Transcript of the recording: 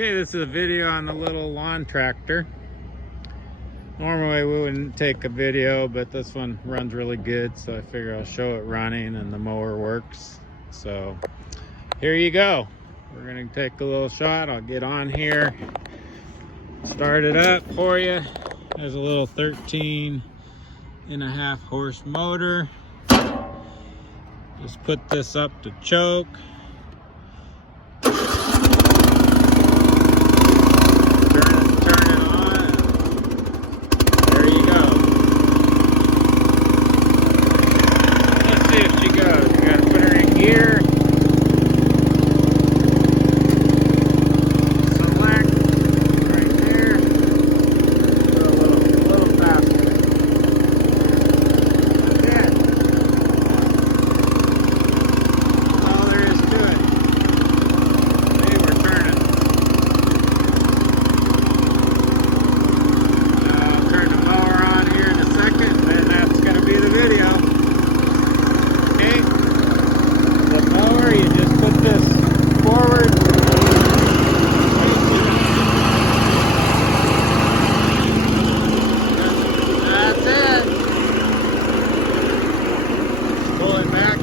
Okay, this is a video on the little lawn tractor. Normally we wouldn't take a video, but this one runs really good, so I figure I'll show it running and the mower works. So here you go. We're gonna take a little shot. I'll get on here, start it up for you. There's a little 13.5 horse motor. Just put this up to choke. Here, select right there, go a little faster. Yeah, all there is to it. Hey, we're turning. I'll turn the mower on here in a second, and that's going to be the video. Okay. The mower, you just put this forward. That's it. Pull it back